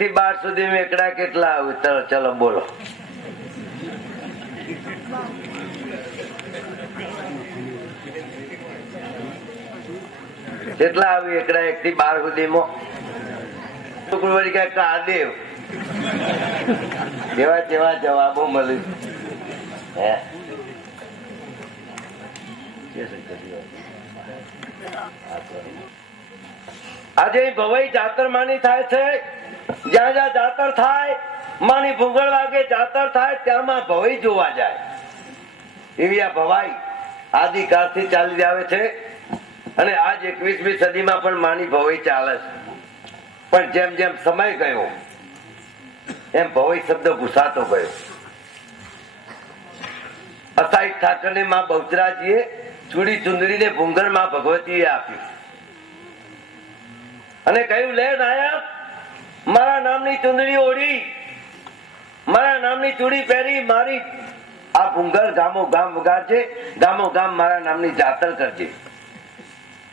થી 12 સુધી એકડા કેટલા આવે? ચલો બોલો. કેટલા આવી એકડા 1 થી 12 સુધીમાં? શુક્રવારી ક્યાંક કાદેવ કેવા કેવા જવાબો મળ્યું. હે આજે ભવાઈ જાતર માની થાય છે. જ્યાં જ્યાં જાતર થાય, માની ભૂગળ વાગે જાતર થાય, ત્યાંમાં ભવાઈ જોવા જાય. એવી આ ભવાઈ આદિકાળથી ચાલી આવે છે. અને આજ 21મી સદીમાં પણ માની ભવાઈ ચાલે છે. પણ જેમ જેમ સમય ગયો એમ ભવાઈ શબ્દ ભૂસાતો ગયો. અસાઈ ઠાકરને માં બહુચરાજીએ ચૂડી ચુંદડીને ભૂંગર માં ભગવતીએ આપ્યું અને કહ્યું, લે નાયક, મારા નામની ચુંદડી ઓઢી, મારા નામની ચૂડી પહેરી, મારી આ ભૂંગર ગામો ગામ વગાડજે, ગામો ગામ મારા નામની જાતર કરજે.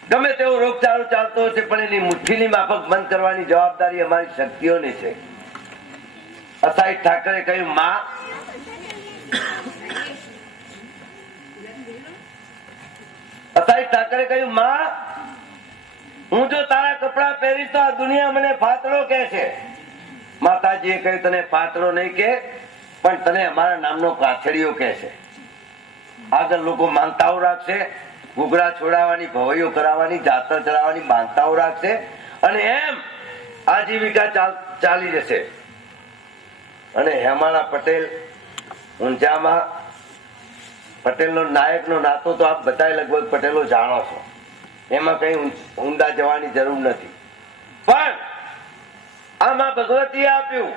ગમે તેવો રોગચાળો ચાલતો હશે પણ એની મુઠ્ઠીની માફક બંધ કરવાની જવાબદારી અમારી શક્તિઓની છે. અસાઈ ઠાકરે કહ્યું, માં, અસાઈ ઠાકરે કહ્યું, માં, હું જો તારા કપડા પહેરીશ તો આ દુનિયા મને ફાતડો કહે છે. માતાજીએ કહ્યું, તને ફાતડો નહીં કે, પણ તને અમારા નામનો કાછડીઓ કહે છે. આગળ લોકો માનતાઓ રાખશે, ઘૂઘરા છોડાવવાની, ભવાઈઓ કરાવવાની, જાતર ચડાવવાની માનતાઓ રાખશે અને એમ આજીવિકા ચાલી જશે. અને હેમાળા પટેલ ઊંઝામાં પટેલનો નાયકનો નાતો તો આપ બધા લગભગ પટેલો જાણો છો. એમાં કઈ ઊંડા જવાની જરૂર નથી. પણ આમાં ભગવતીએ આપ્યું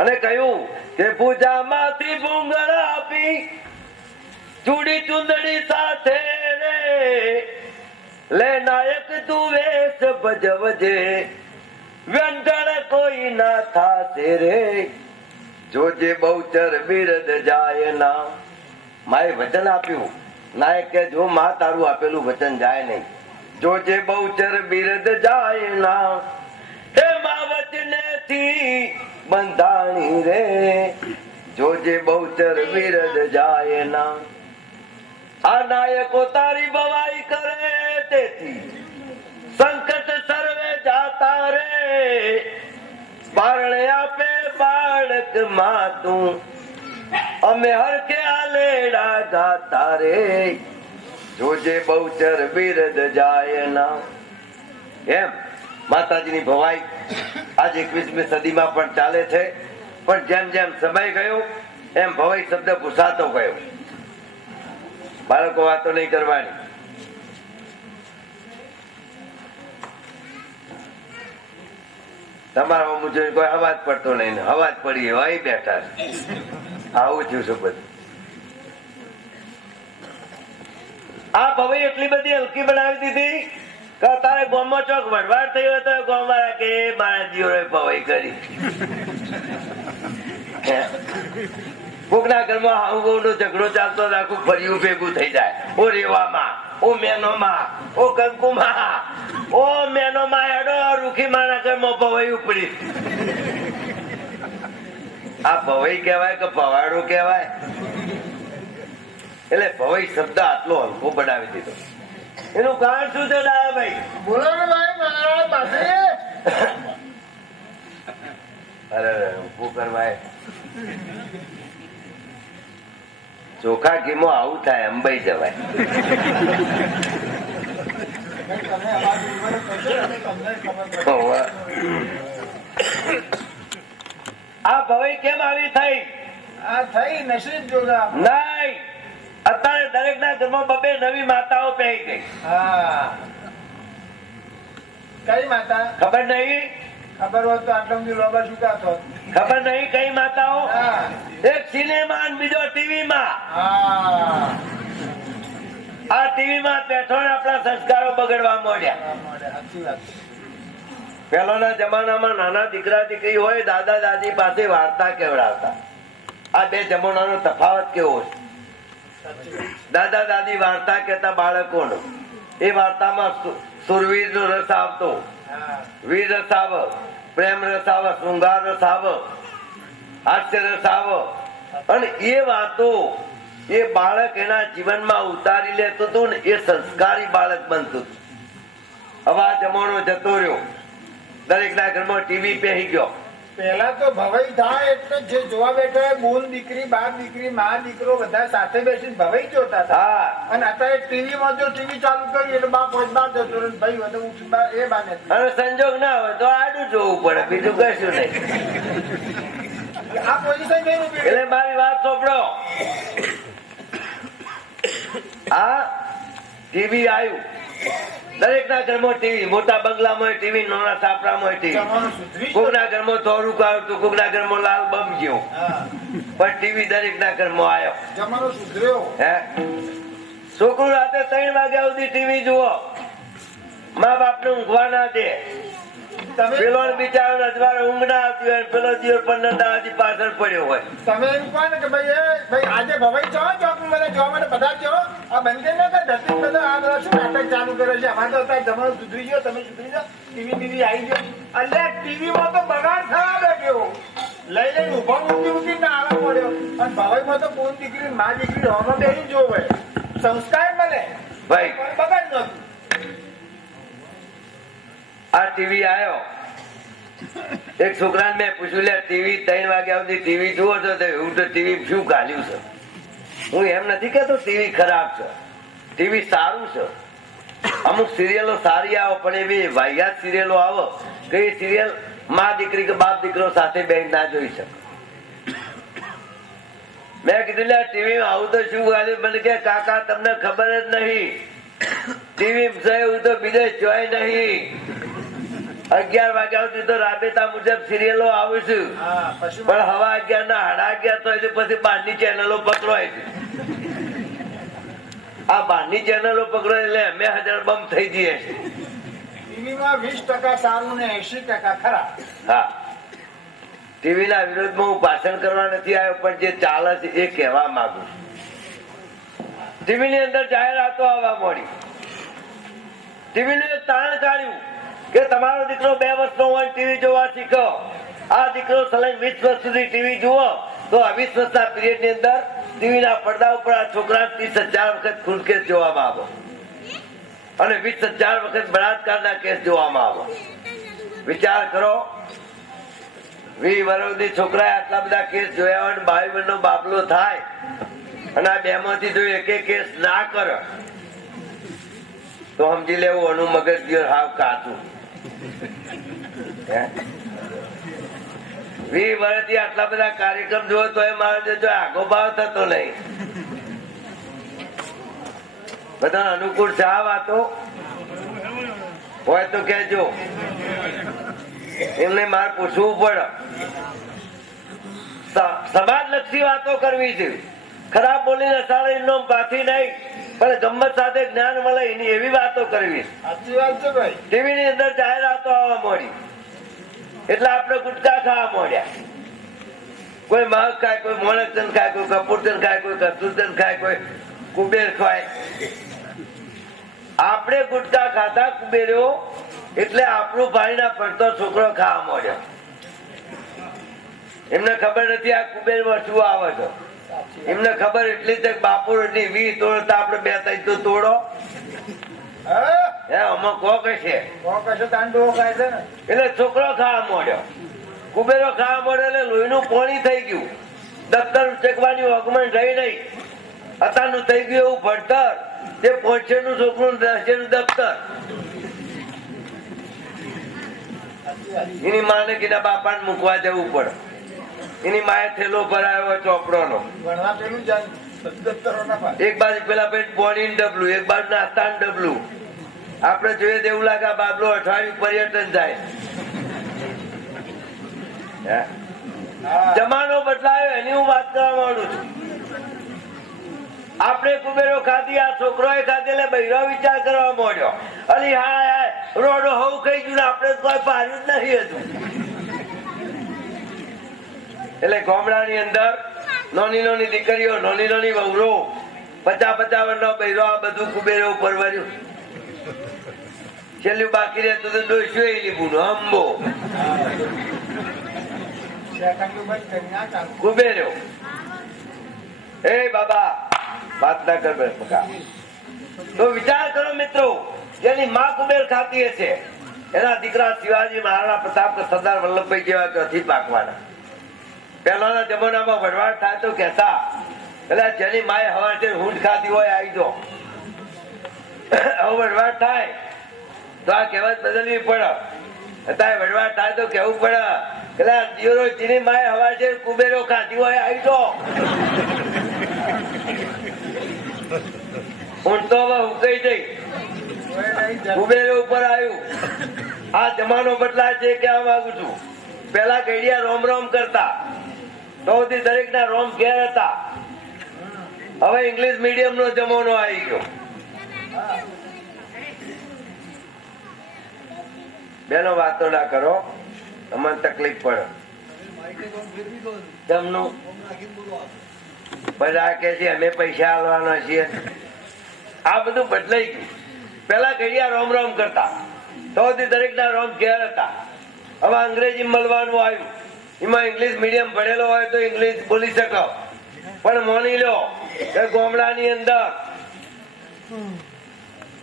અને કહ્યું કે પૂજામાંથી ભૂંગળ આપી, ચૂડી ચુંદડી સાથે રે, લે નાયક તું વેશ ભજવજે, વ્યંજન કોઈ ના થાશે રે, જોજે બહુચર બિરદ જાય ના. માએ વચન આપ્યું. નાયક કે જો માં તારું આપેલું વચન જાય નહીં. જોજે બહુચર બિરદ જાય ના, હે માં વચનેથી બંધાણી રે, જોજે બહુચર બિરદ જાય ના. આ નાયકો તારી ભવાઈ કરે તેથી સંકટ સર્વે જાતા રે, બારણે આપે બાળક માં તું, અમે હરખે આલેડા ગાતા રે, જોજે બહુચર બિરદ જાય ના. એમ માતાજીની ભવાઈ આજ 21મી સદીમાં પણ ચાલે છે. પણ જેમ જેમ સમય ગયો એમ ભવાઈ શબ્દ ભૂસાતો ગયો. બાળકો વાતો નહીં કરવાની. તમારા મુજબ કોઈ અવાજ પડતો નહીં, અવાજ પડી એવા બેઠા છે. આવું થયું છે બધું. આ ભવાઈ એટલી બધી હલકી બનાવી દીધી કે તારે ગામમાં ચોક વડવાડ થયો હતો, ગામવાળા કે મારા જીવડે ભવાઈ કરી. કોકના ઘરમાં હાઉ બહુ નો ઝઘડો ચાલતો આખું ફર્યું ભેગું થઈ જાય. ઓ રેવામાં, ઓ મેનોમાં, ઓ કંકુમાં, ઓ મેનોમાં હેડો રૂખી માના ઘરમાં ભવાઈ ઉપડી. આ ભવાઈ કહેવાય કે ભવાડું કહેવાય? એટલે ભવાઈ શબ્દ આટલો હલકો બનાવી દીધો. એનું કારણ શું છે ડાયાભાઈ? બોલો ને ભાઈ, મારા પાસે અરે ઉભું કરવાય. ચોખા ઘીમો આવું થાય, અંબાઈ જવાય. આ ભવાઈ કેમ આવી થઈ? આ થઈ નસીબ જોગા નહીં. અત્યારે દરેક ના ઘરમાં બબે નવી માતાઓ પહેરી ગઈ. હા, કઈ માતા ખબર નહીં? ખબર હોત તો આટલો બધું લોબા શું થતો? ખબર નહીં કઈ માતાઓ? હા, એક સિનેમા બીજો ટીવી માં. હા, આ ટીવી માં બેઠો ને આપણા સંસ્કારો બગડવા માંડ્યા. સાચી વાત. પહેલાના જમાનામાં નાના દીકરા દીકરી હોય, દાદા દાદી પાસે વાર્તા કેવડાવતા. આ બે જમાનાનો તફાવત કેવો છે? દાદા દાદી વાર્તા કહેતા બાળકોનો. એ વાર્તામાં સુરવીર નો રસ આવતો, વીર રસ આવે. પ્રેમ રસ આવે, શૃંગાર રસ આવે, હાસ્ય રસ આવે, અને એ વાતો એ બાળક એના જીવનમાં ઉતારી લેતું હતું ને એ સંસ્કારી બાળક બનતું હતું. હવે આ જમાનો જતો રહ્યો, દરેક ના ઘરમાં ટીવી પહેરી ગયો. પહેલા તો ભવાઈ થાય એટલે જે જોવા બેઠા હોય બોન દીકરી, બાપ દીકરી, માં દીકરો બધા સાથે બેસીને ભવાઈ જોતા હતા. હા, અને અત્યારે ટીવી માં જો ટીવી ચાલુ કરી એટલે બાપ હોય બહાર જતો રહે, ભાઈ હોય તો ઉઠી બહાર એ બાને. અને સંજોગ ના હોય તો આડું જોવું પડે, બીજું કશું નહીં. આ પોઝિશન નહીં ઊભી. એટલે મારી વાત સાંભળો, આ ટીવી આવ્યું, દરેક ના ઘરમાં ટીવી, મોટા બંગલામાં ટીવી, નાના સાપરામાં ટીવી. જમાનો સુધરી કોક ના ઘરમાં થોડુંક આવતું, કોક ના ઘરમાં લાલ બમ ગયો, હા, પણ ટીવી દરેક ના ઘરમાં આવ્યો. જમાનો સુધર્યો. હે, છોકરું રાતે 3 વાગ્યા સુધી ટીવી જુઓ, મા બાપ ને ઊંઘવા ના દે. તમે પેલો બિચારો અજવાળે ઊંઘ ના આવતી હોય, પેલો દિવસ 15 દાડાથી પાછળ પડ્યો હોય. તમે એમ કહો ને કે ભાઈ આજે ભવાઈ જાઓ ચોકની બધા જોવા માટે બધા જ જાઓ. આ બંધ ના કર ધરતી બધા આ બધા શું નાટક ચાલુ કરે છે. અમારે તો અત્યારે જમાનો સુધરી ગયો, તમે સુધરી જાઓ. ટીવી આવી ગયો. અલ્યા ટીવી માં તો બગાડ થવા બેઠ્યો, લઈ લઈને ઉભા મૂકી ના આવા પડ્યો. અને ભવાઈ માં તો કોણ દીકરી, મા દીકરી હોમાં બેસી જોવે, સંસ્કાર મળે ભાઈ પણ બગાડ નતું. આ ટીવી આવ્યો, એક છોકરાને મેં પૂછ્યું, લે ટીવી 3 વાગ્યા સુધી ટીવી જુઓ છો તો હું તો ટીવી શું કાઢ્યું છે? હું એમ નથી કેતો ટીવી ખરાબ છે, ટીવી સારું છે. અમુક સિરિયલો સારી આવે, પણ એવી વાહિયાત સિરિયલો આવે કે એ સિરિયલ મા દીકરી કે બાપ દીકરો સાથે બેન ના જોઈ શકે. મેં કીધું લે ટીવી આવું તો શું ગાલ્યું? મને કે કાકા તમને ખબર જ નહીં, ટીવી છે એવું તો બીજે જોય નહીં. 11 વાગ્યા સુધી તો રાબેતા મુજબ સિરિયલો આવે છે, હા, પછી પણ હવા 11 ના 11:30 તો પછી બહારની ચેનલો પકડવાય છે. આ બહારની ચેનલો પકડો એટલે અમે હજાર બમ થઈ જઈએ છે. ટીવી માં 20% સારું ને 80% ખરાબ. હા, ટીવી ના વિરોધમાં હું ભાષણ કરવા નથી આવ્યો, પણ જે ચાલે છે એ કહેવા માંગુ છું. ટીવી ની અંદર જાહેરાતો આવવા મળી, ટીવી નું એક તાણ કાઢ્યું કે તમારો દીકરો 2 વર્ષનો હોય ટીવી જોવા શીખો. આ દીકરો સલંગ 20 વર્ષ સુધી ટીવી જુઓ તો આ 20 વર્ષના પીરિયડ ની અંદર ટીવી ના પડદા ઉપર આ છોકરા 30,000 વખત ખૂન કેસ જોવામાં આવે અને 20,000 વખત બળાત્કારના કેસ જોવામાં આવે. વિચાર કરો, 20 વર્ષની છોકરાએ આટલા બધા કેસ જોયા હોય, 22 વર્ષનો બાબલો થાય અને આ 2 માંથી જો એક કેસ ના કરે તો સમજી લેવું અનુ મગજ ગયો હાવ કાચું. 20 વર્ષથી આટલા બધા કાર્યક્રમ જોયો તો એ મારે જો આગો ભાવ થતો નહીં. બધા અનુકૂળ છે આ વાતો? હોય તો કેજો, એમને મારે પૂછવું પડે. સમાજ લક્ષી વાતો કરવી છે, ખરાબ બોલીને સારા એમનો પાથી નહીં, પણ ગમ્મત સાથે જ્ઞાન મળે એની એવી વાતો કરવી. સાચી વાત છે ભાઈ. ટીવી ની અંદર જાહેરાતો આવવા મળી એટલે આપણે ગુટકા ખાવા મળ્યા. કોઈ મગ ખાય, કોઈ મોણકચંદ ખાય, કોઈ કપૂરચંદ ખાય, કોઈ કસ્તુરચંદ ખાય, કોઈ કુબેર ખાય. આપણે ગુટકા ખાતા કુબેરો એટલે આપણું ભાઈ ના પડતો છોકરો ખાવા મળ્યો. એમને ખબર નથી આ કુબેર માં શું આવે છે. એમને ખબર એટલી છે કે બાપુ ની 20 તોડતા આપણે 2-3 તો તોડો. આમાં કોક છે એટલે છોકરો ખાવા મળ્યો, કુબેરો ખાવા મળ્યો એટલે લોહીનું પાણી થઈ ગયું. દફતર ઉચકવાની અગમન રહી નહીં. અત્યારનું થઈ ગયું એવું ભણતર, તે 500 નું છોકરું 10 નું દફતર. એની માને કે બાપા મૂકવા જવું પડે. એની માએ થેલો ભરાયો હોય ચોપડો નો, એક બાજુ પેલા પેટ પોણી ડબલું, એક બાજુ નાસ્તા ડબલું. આપડે જોઈએ એવું લાગે બાબલો અઠવાડિયું પર્યટન જાય. જમાનો બદલાયો એની હું વાત કરવા માંગુ છું. આપણે કુબેરો ખાધી, આ છોકરો એ ખાધી એટલે બૈરો વિચાર કરવા માંડ્યો. અલી હા રોડો હોવું કઈ ગયું, આપણે કોઈ પાર્યું જ નથી હતું. એટલે ગામડાની અંદર નાની નાની દીકરીઓ, નાની નાની વહુરો, 50-50 વર્ષનો બૈરો આ બધું કુબેરો ઉપર વર્યું. છેલ્લું બાકી રહેતું તો ડોસ્યું એ લીંબુનું અંબો સેકન્ડ બંધ કરી ના ચાલુ. કુબેર્યો. એ બાબા વાત ના કર બકા. તો વિચાર કરો મિત્રો, જેની માં કુબેર ખાતી હશે એના દીકરા શિવાજી મહારાણા પ્રતાપ કે સરદાર વલ્લભભાઈ જેવા ક્યાંથી પાકવાના? પહેલાના જમાનામાં વડવાડ થાય તો કહેતા એટલે જેની માએ હવારે ઊંટ ખાધી હોય આવી જો. હવે વડવાડ થાય તો આ કહેવત બદલવી પડે. અત્યારે વડવાડ થાય તો કેવું પડે એટલે દિયોરો જેની માએ હવારે કુબેરો ખાધી હોય આવી જો. ઊંટ તો હવે ઉકાઈ જઈ કુબેરો ઉપર આવ્યું. આ જમાનો બદલાય છે કહેવા માંગુ છું. પેલા ગઈડિયા રોમ રોમ કરતા સૌથી દરેક ના રોમ ઘેર હતા. હવે ઇંગ્લિશ મીડિયમ નો જમાનો આવી ગયો. બેનો વાતો ના કરો, તમને તકલીફ પડે. જમનું બધા કે છે અમે પૈસા આલવાના છીએ. આ બધું બદલાઈ ગયું. પેલા ઘડિયા રોમ રોમ કરતા સૌથી દરેક ના રોમ ઘેર હતા. હવે અંગ્રેજી મળવાનું આવ્યું. એમાં ઇંગ્લિશ મીડિયમ ભણેલો હોય તો ઇંગ્લિશ બોલી શકો, પણ માની લો કે ગામડાની અંદર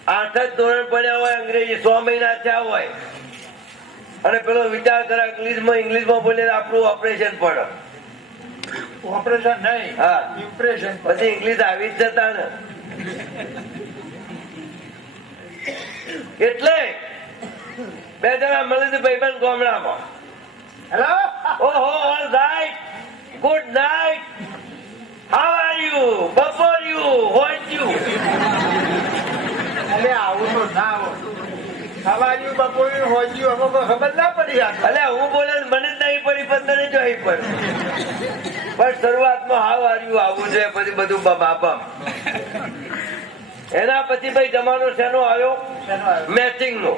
8 જ ધોરણ ભણ્યા હોય, અંગ્રેજી 6 મહિના થયા હોય અને પેલો વિચાર કરે ઇંગ્લિશમાં બોલે આપણું ઓપરેશન પડે. ઓપરેશન નહીં, હા, ઇમ્પ્રેશન. પછી ઇંગ્લિશ આવી જ જતા ને. એટલે બે જણા મળે છે ભાઈબંધ ગામડામાં. હેલો, ઓહો, all right, good night, how are you, before you, what you. અરે આવું તો ના આવો. સવારી બપોરી હોજી અમે કોઈ ખબર ના પડી. અલે હું બોલે મને જ નહીં પડી, પણ તને જોઈ પડી. પણ શરૂઆતમાં હાઉ આર યુ આવું છે, પછી બધું બાપા. એના પછી ભાઈ જમાનો શેનો આવ્યો? મેચિંગ નો.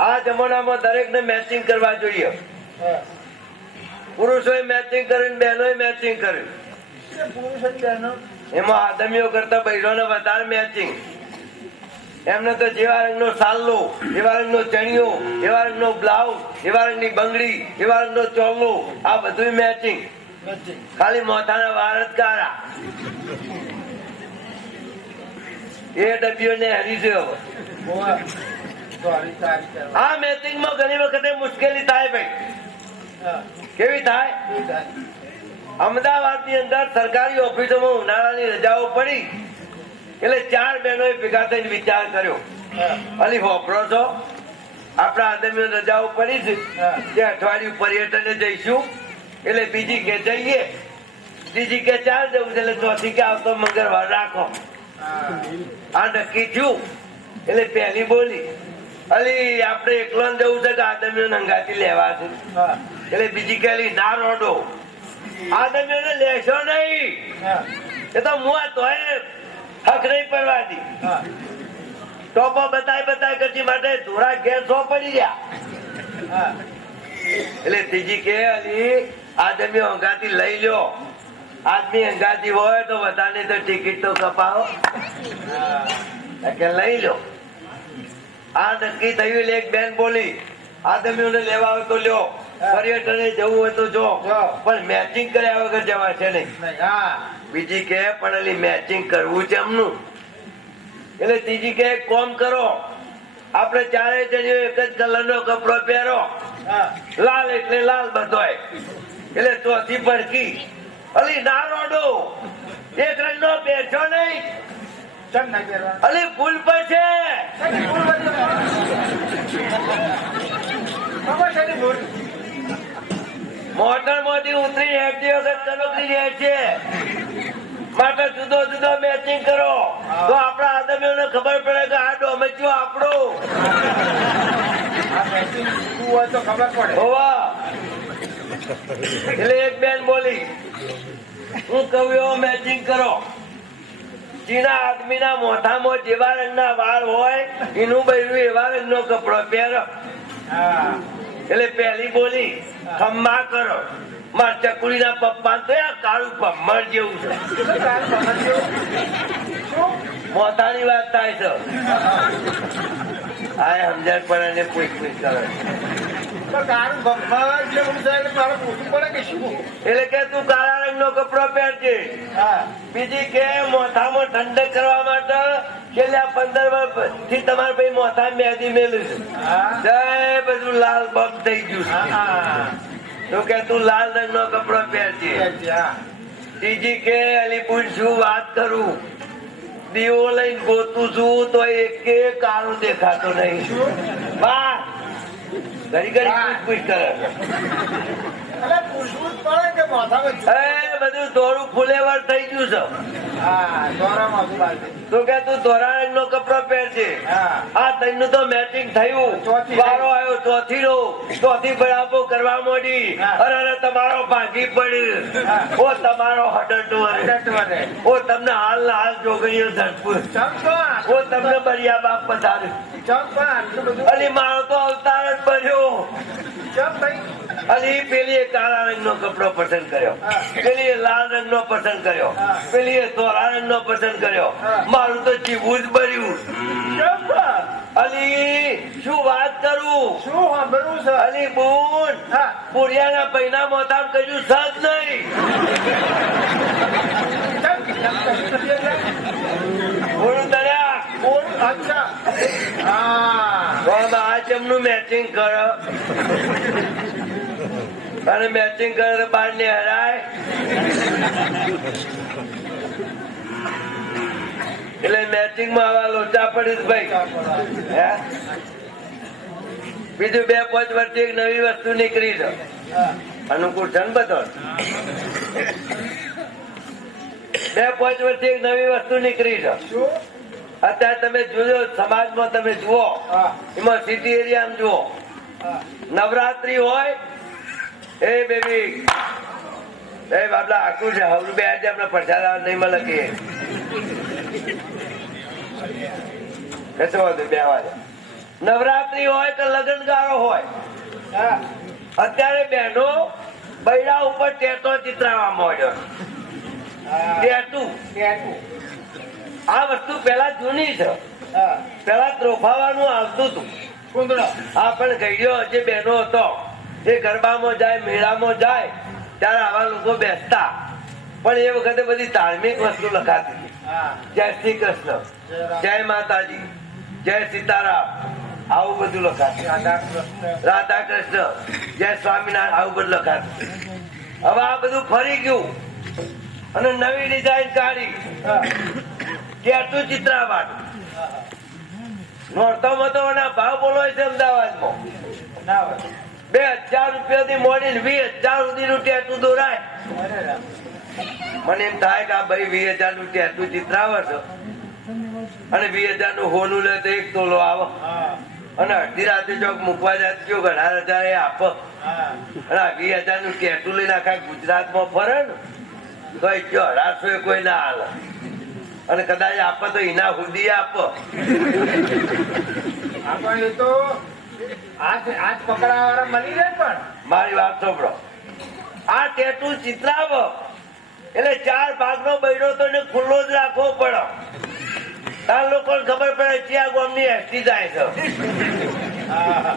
આ જમાનામાં દરેક ને મેચિંગ કરવા જોઈએ. પુરુષોએ મેચિંગ કર્યું, બહેનોએ મેચિંગ કર્યું. એમાં આદમીઓ કરતા બૈરોને વધારે મેચિંગ. એમને તો જેવા રંગનો સાલ્લો, એવા રંગનો ચણિયો, એવા રંગનો બ્લાઉઝ, એવા રંગની બંગડી, એવા રંગનો ચોલ્લો, આ બધું મેચિંગ. ખાલી મોથાના વાર જ કાળા. એ ડબ્બીઓ ને હરી છે. આ મેચિંગ માં ઘણી વખતે મુશ્કેલી થાય ભાઈ. કેવી થાય? અમદાવાદ ની અંદર સરકારી ઓફિસોમાં ઉનાળાની રજાઓ પડી એટલે 4 બહેનોએ ભેગા થઈને વિચાર કર્યો, અલી હોપરો છો, આપણા આદમીઓ રજાઓ પડી છે તે અઠવાડિયું પર્યટને જઈશું. એટલે બીજી કે જઈએ, ત્રીજી કે 4 જવું છે, એટલે ચોથી કે આવતો મંગળવાર રાખો. આ નક્કી થયું એટલે પહેલી બોલી, અલી આપણે એકલો જવું છે કે આદમીઓ હંગાથી લેવા છે? એટલે બીજી કે ના રોડો, આદમીઓને લેશો નહીં. એ તો મુઆ તોય હક નહીં પડવા દી. ટોપો બતાય કરતી માટે ધોરા ઘેર સો પડી ગયા. એટલે ત્રીજી કે અલી આદમીઓ હંગાથી લઈ લ્યો. આદમી હંગાથી હોય તો બધાને તો ટિકિટ તો કપાવો કે લઈ લો. આ નક્કી થયું એટલે એક બેન બોલી, આદમીઓને લેવા હોય તો લ્યો, પર્યટને જવું હોય તો જો, પણ મેચિંગ કર્યા વગર જવા છે નહીં. બીજી કે પણ એલી મેચિંગ કરવું છે એમનું. એટલે ત્રીજી કે કોમ કરો, આપણે 4 જણીઓ એક જ કલર નો કપડો પહેરો, લાલ એટલે લાલ બધોય. એટલે ચોથી પડકી, અલી ના રોડો, એક રંગ નો પહેરશો નહીં. અલી પુલ પર છે. મોટર માંથી ઉતરી હેઠી વખત કનોકરી હેઠ છે માટે જુદો જુદો મેચિંગ કરો તો આપણા આદમીઓને ખબર પડે કે આ ડોમેચો આપણો. એટલે એક બેન બોલી, હું કહું એવો મેચિંગ કરો. જેના આદમીના મોઢામાં જેવા રંગના વાળ હોય એનું બૈરું એવા રંગનો કપડો પહેરો. એટલે પહેલી બોલી, ખમ્મા કરો. માર ચકુડીના પપ્પા તો આ કાળું ભમ્મર જેવું છે. મોઢાની વાત થાય છે. આ સમજણ પડે ને પૂછ કરે. પણ તારું ભગવાન એટલે હું સાહેબ મારે પૂછવું પડે કે શું? એટલે કે તું કાળા રંગનો કપડો પહેરજે. હા બીજી કે મોથામાં ઠંડક કરવા માટે છેલ્લા 15 વર્ષથી તમારે ભાઈ મોથા મહેંદી મેલું છે. હા જય બધું લાલ બગ થઈ ગયું છે. હા તો કે તું લાલ રંગનો કપડો પહેરજે. હા ત્રીજી કે અલીપુર શું વાત કરું, દીવો લઈને ગોતું છું તો એકે કાળો દેખાતો નહીં. વાહ ઘડી ઘડી પૂછ કરે. એટલે પૂછવું જ પડે કે માથામાં એ બધું દોરું ફુલેવર થઈ ગયું છે. હા દોરામાં શું લાગે? તો કે તું ધોળા રંગનો કપડો પહેરજે. હા આ તૈનું તો મેચિંગ થયું. ચોથી વારો આવ્યો ચોથી નો. ચોથી બરાબો કરવા માંડી. હા. અરે અરે તમારો ભાગી પડ્યું. હા. ઓ તમારો હડટ વરે. ઓ તમને હાલ ના હાલ જોગણીઓ ધરપુર. ઓ તમને બરિયા બાપ પધાર્યું. અલી મારો તો અવતાર જ બન્યો. અલી પેલી કાળા રંગનો કપડો પસંદ કર્યો, હા. પેલી લાલ રંગનો પસંદ કર્યો, હા. પેલી ધોળા રંગનો પસંદ કર્યો. હા. મારું તો જીવું જ ભર્યું. અલી શું વાત કરું. શું સાંભળવું છે? અલી બોન હા. પુરિયાના પૈના મોતામ કર્યું સજ નહીં. બોલું તર્યા અચ્છા હા આ ચમનું મેચિંગ કરો અને મેચિંગ કરે તો બહાર ને હરાય. એટલે મેચિંગ માં આવા લોચા પડી ભાઈ. હે બીજું 2-5 વર્ષથી એક નવી વસ્તુ નીકળી છે. અનુકૂળ છે ને બધો. 2-5 વર્ષથી એક નવી વસ્તુ નીકળી છે. શું? અત્યારે તમે જોજો સમાજમાં તમે જુઓ, હા એમાં સિટી એરિયામાં જુઓ, હા નવરાત્રી હોય એ બેબી એ બાબલા આખું છે હવરું બે આજે આપણે પ્રસાદ નહીં મળે કે કશો વાંધો બે વાગે નવરાત્રી હોય કે લગ્નગાળો હોય, હા અત્યારે બહેનો બૈરા ઉપર ટેટો ચિતરાવા માંડ્યો. હા ટેટુ ટેટુ. આ વસ્તુ પેલા જૂની છે. હા પેલા ત્રોફાવાનું આવતું હતું. કુંદડો. આ પણ ગઈડ્યો જે બહેનો હતો એ ગરબામાં જાય મેળામાં જાય ત્યારે આવા લોકો બેસતા. પણ એ વખતે બધી ધાર્મિક વસ્તુ લખાતી હતી. હા જય શ્રી કૃષ્ણ, જય માતાજી, જય સીતારામ, આવું બધું લખાતું. રાધા કૃષ્ણ. રાધા કૃષ્ણ, જય સ્વામિનારાયણ, આવું બધું લખાતું. હવે આ બધું ફરી ગયું અને નવી ડિઝાઇન કાઢી હા ટેટુ ચિત્રાવાનું. નોરતામાં તો એના ભાવ બોલો છે અમદાવાદમાં ના હોય. 2000 રૂપિયાથી મોડીને 20,000 સુધીનું ટેટુ દોરાય. અરે રામ. મને એમ થાય કે આ ભાઈ 20,000 નું ટેટુ ચિત્રાવે છે અને 20,000 નું હોનું લે તો 1 તોલો આવે હા અને અડધી રાતે ચોક મૂકવા જાય તો 18,000 એ આપે. હા અને આ 20,000 નું ટેટુ લઈને આખા ગુજરાતમાં ફરે ને તો 1800 કોઈ ના હાલે. અને કદાચ આપે તો એના સુધી આપે. આપણે એ તો આજ પકડાવાળા મળી જાય. પણ મારી વાત સાંભળો, આ ટેટુ ચિત્રાવ એટલે 4 ભાગનો બૈરો તો એને ખુલ્લો જ રાખવો પડે. તાર લોકોને ખબર પડે ક્યાં ગામની એસટી જાય છે. હા